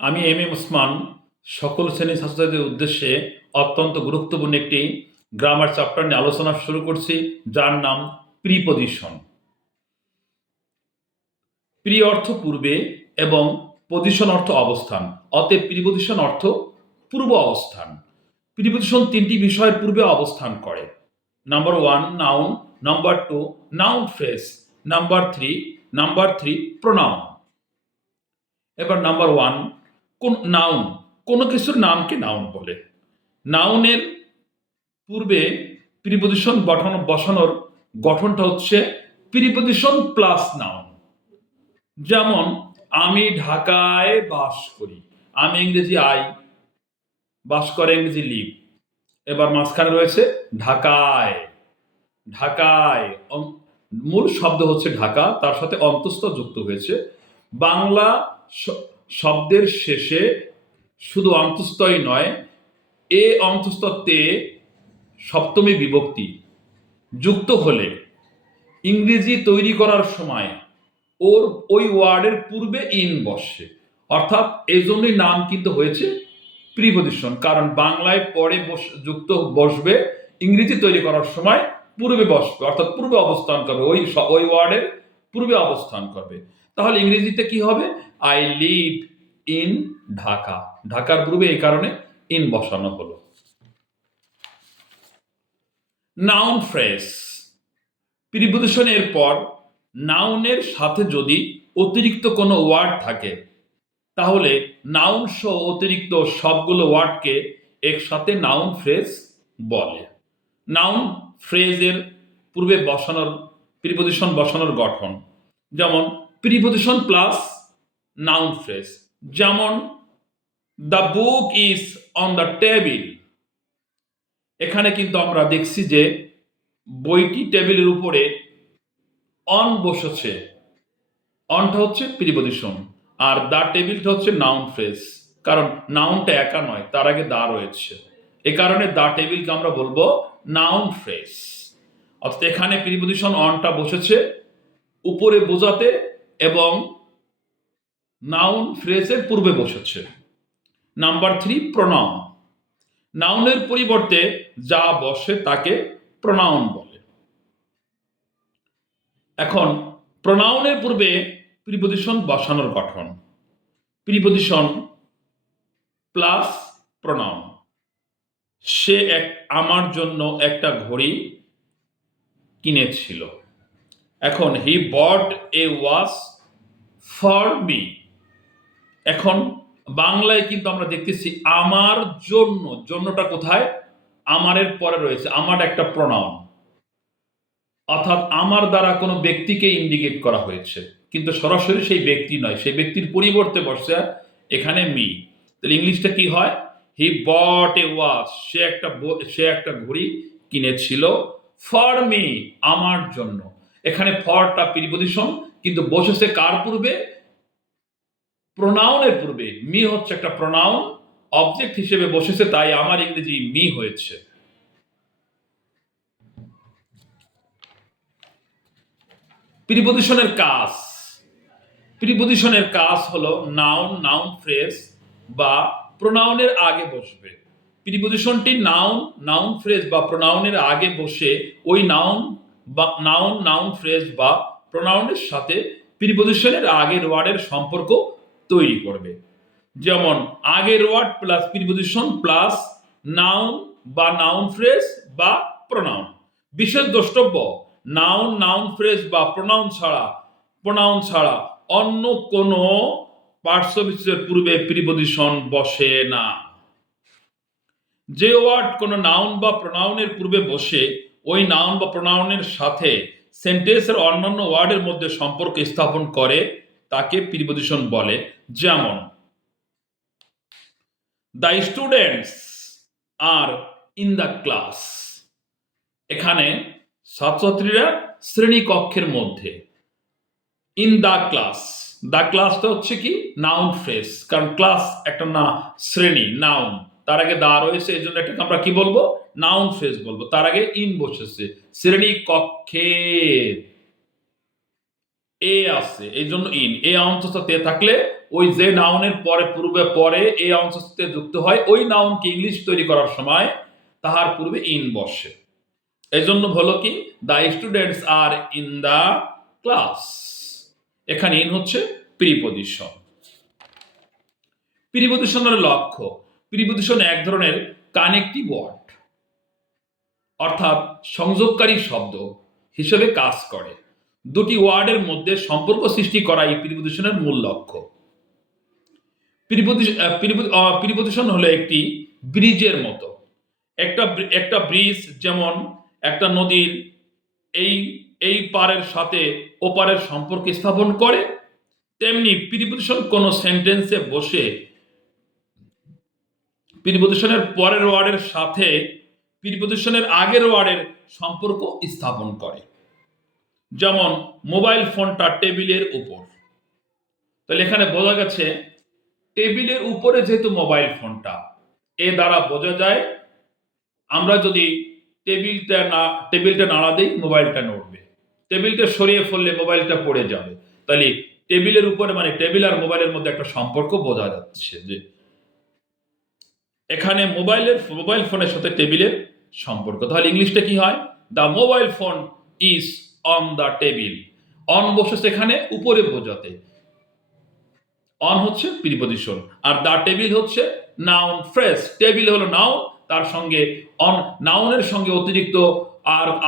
আমি M M Osman সকল শ্রেণী ছাত্রছাত্রীদের উদ্দেশ্যে অত্যন্ত গুরুত্বপূর্ণ একটি গ্রামার চ্যাপ্টার নিয়ে আলোচনা শুরু করছি, যার নাম প্রিপজিশন। প্রি অর্থ পূর্বে এবং পজিশন অর্থ অবস্থান, অতএব প্রিপজিশন অর্থ পূর্ব অবস্থান। প্রিপজিশন তিনটি বিষয়ের পূর্বে অবস্থান করে। Number 1 noun, number 2 noun phrase, number three pronoun. এবার নাম্বার 1, কোন নাউন, কোনো কিছুর নামকে নাউন বলে। নাউনের পূর্বে প্রিপজিশন বসানোর গঠনটা হচ্ছে প্রিপজিশন প্লাস নাউন। যেমন আমি ঢাকায় বাস করি, আমি ইংরেজি আই, বাস করে ইংরেজি লিভ। এবার মাঝখানে রয়েছে ঢাকায়। ঢাকায় মূল শব্দ হচ্ছে ঢাকা, তার সাথে অন্তস্থ যুক্ত হয়েছে। বাংলা শব্দের শেষে শুধু অন্তস্থই নয়, এ অন্তস্থ তে সপ্তমী বিভক্তি যুক্ত হলে ইংরেজি তৈরি করার সময় ওই ওয়ার্ডের পূর্বে ইন বসে, অর্থাৎ এই জন্যই নাম কিন্তু হয়েছে প্রিপজিশন, কারণ বাংলায় পরে যুক্ত বসবে, ইংরেজি তৈরি করার সময় পূর্বে বসবে, অর্থাৎ পূর্বে অবস্থান করবে, ওই ওয়ার্ডের পূর্বে অবস্থান করবে। তাহলে ইংরেজিতে কি হবে? I live in Dhaka. ঢাকার পূর্বে এই কারণে ইন বসানো হলো। নাউন ফ্রেজ, প্রিপজিশনের পর নাউনের সাথে যদি অতিরিক্ত কোনো ওয়ার্ড থাকে, তাহলে নাউন সহ অতিরিক্ত সবগুলো ওয়ার্ডকে একসাথে নাউন ফ্রেজ বলে। নাউন ফ্রেজের পূর্বে প্রিপজিশন বসানোর গঠন, যেমন প্রিপজিশন প্লাস নাউন ফ্রেজ। যেমন the book is on the table. এখানে কিন্তু আমরা দেখছি যে বইটি টেবিলের উপরে অন বসেছে, অনটা হচ্ছে প্রিপজিশন, আর দা টেবিলটা হচ্ছে নাউন ফ্রেজ, কারণ নাউনটা একা নয়, তার আগে দা রয়েছে। এ কারণে দা টেবিলকে আমরা বলবো নাউন ফ্রেজ। অর্থাৎ এখানে প্রিপজিশন অনটা বসেছে উপরে বোঝাতে এবং নাউন ফ্রেজের পূর্বে বসেছে। Number 3 pronoun. নাউনের পরিবর্তে যা বসে তাকে প্রোনাউন বলে। এখন প্রোনাউনের পূর্বে প্রিপজিশন বসানোর গঠন, প্রিপজিশন প্লাস প্রোনাউন। সে আমার জন্য একটা ঘড়ি কিনেছিল। এখন হি বট এ ওয়াচ ফর মি। এখন বাংলায় কিন্তু আমরা দেখতেছি আমার জন্য, জন্যটা কোথায়? আমারের পরে রয়েছে, আমার একটা প্রোনাউন, অর্থাৎ আমার দ্বারা কোনো ব্যক্তিকে ইন্ডিকেট করা হয়েছে, কিন্তু সরাসরি সেই ব্যক্তি নয়, সেই ব্যক্তির পরিবর্তে বসছে এখানে মি। তাহলে ইংলিশটা কি হয়? হি বট এ ওয়াচ, সে একটা ঘড়ি কিনেছিল ফর মি, আমার জন্য। এখানে ফরটা প্রিপজিশন, কিন্তু বসেছে কার পূর্বে? প্রোনাউনের পূর্বে। মি হচ্ছে একটা প্রোনাউন, অবজেক্ট হিসেবে বসেছে, তাই আমার ইংরেজি মি হয়েছে। প্রিপজিশনের কাজ, প্রিপজিশনের কাজ হলো নাউন, নাউন ফ্রেজ বা প্রোনাউনের আগে বসবে। প্রিপজিশনটি নাউন, নাউন ফ্রেজ বা প্রোনাউনের আগে বসে ওই নাউন ফ্রেজ বা প্রোনাউনের সাথে প্রিপজিশনের আগের ওয়ার্ডের সম্পর্ক তৈরি করবে। যেমন আগের word plus preposition plus noun বা নাউন ফ্রেজ বা প্রোনাউন। বিশেষ দ্রষ্টব্য, নাউন, নাউন ফ্রেজ বা প্রোনাউন ছাড়া অন্য কোনো পার্শ্ববিশেষের পূর্বে প্রিপজিশন বসে না। যে ওয়ার্ড কোনো নাউন বা প্রোনাউনের পূর্বে বসে ওই নাউন বা প্রোনাউনের সাথে সেন্টেন্সের অন্যান্য ওয়ার্ডের মধ্যে সম্পর্ক স্থাপন করে তাকে প্রিপজিশন বলে। যেমন the students are in the class. এখানে ছাত্রছাত্রীরা শ্রেণীকক্ষের মধ্যে। ইন দ্য ক্লাস, দ্য ক্লাসটা হচ্ছে কি নাউন ফ্রেজ, কারণ ক্লাস একটা না শ্রেণী, নাউন, তার আগে দা রয়েছে, এই জন্য এটাকে আমরা কি বলবো? নাউন ফ্রেজ বলবো। তার আগে ইন বসেছে, শ্রেণী কক্ষে। এ আছে এই জন্য ইন, এ অন্তস্থ তে থাকলে ওই যে নাউনের পূর্বে পরে এ অন্তস্থ তে যুক্ত হয়, ওই নাউনকে ইংলিশ তৈরি করার সময় তাহার পূর্বে ইন বসে। এই জন্য হলো কি, the students are in the class, এখানে ইন হচ্ছে প্রিপজিশন। প্রিপজিশনের লক্ষ্য, প্রিপজিশন এক ধরনের কানেক্টিভ ওয়ার্ড অর্থাৎ সংযোগকারী শব্দ হিসেবে কাজ করে। দুটি ওয়ার্ডের মধ্যে সম্পর্ক সৃষ্টি করাই প্রিপজিশনের মূল লক্ষ্য। প্রিপজিশন হলো একটি ব্রিজের মতো। একটা ব্রিজ যেমন একটা নদীর এই এই পারের সাথে ওপারের সম্পর্ক স্থাপন করে, তেমনি প্রিপজিশন কোনো সেন্টেন্সে বসে প্রিপজিশনের পরের ওয়ার্ডের সাথে প্রিপজিশনের আগের ওয়ার্ডের সম্পর্ক স্থাপন করে। যেমন মোবাইল ফোনটা টেবিলের উপর, তাহলে এখানে বোঝা গেছে টেবিলের উপরে যেহেতু মোবাইল ফোনটা, এ দ্বারা বোঝা যায় আমরা যদি টেবিলটা নাড়া দিই মোবাইলটা নড়বে, টেবিলটা সরিয়ে ফেললে মোবাইলটা পড়ে যাবে। তাহলে টেবিলের উপরে মানে টেবিল আর মোবাইলের মধ্যে একটা সম্পর্ক বোঝা যাচ্ছে যে এখানে মোবাইল ফোনের সাথে টেবিলের সম্পর্ক। তাহলে ইংলিশটা কি হয়, the mobile phone is on the table. On বসেছে এখানে উপরে বোঝাতে, অন হচ্ছে প্রিপজিশন, আর দ্য টেবিল হচ্ছে নাউন ফ্রেজ। টেবিল হলো নাউন, তার সঙ্গে অন নাউনের সঙ্গে অতিরিক্ত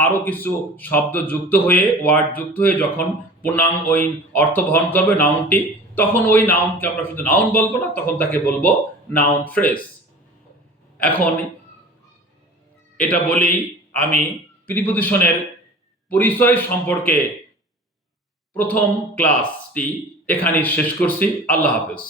আরো কিছু শব্দ যুক্ত হয়ে ওয়ার্ড যুক্ত হয়ে যখন পূর্ণাঙ্গ ওই অর্থ বহন করবে নাউনটি, তখন ওই নাউনকে আমরা শুধু নাউন বলবো না, তখন তাকে বলবো নাউন ফ্রেজ। এখন এটা বলেই আমি প্রিপজিশনের পরিচয় সম্পর্কে প্রথম ক্লাসটি এখানেই শেষ করছি। আল্লাহ হাফেজ।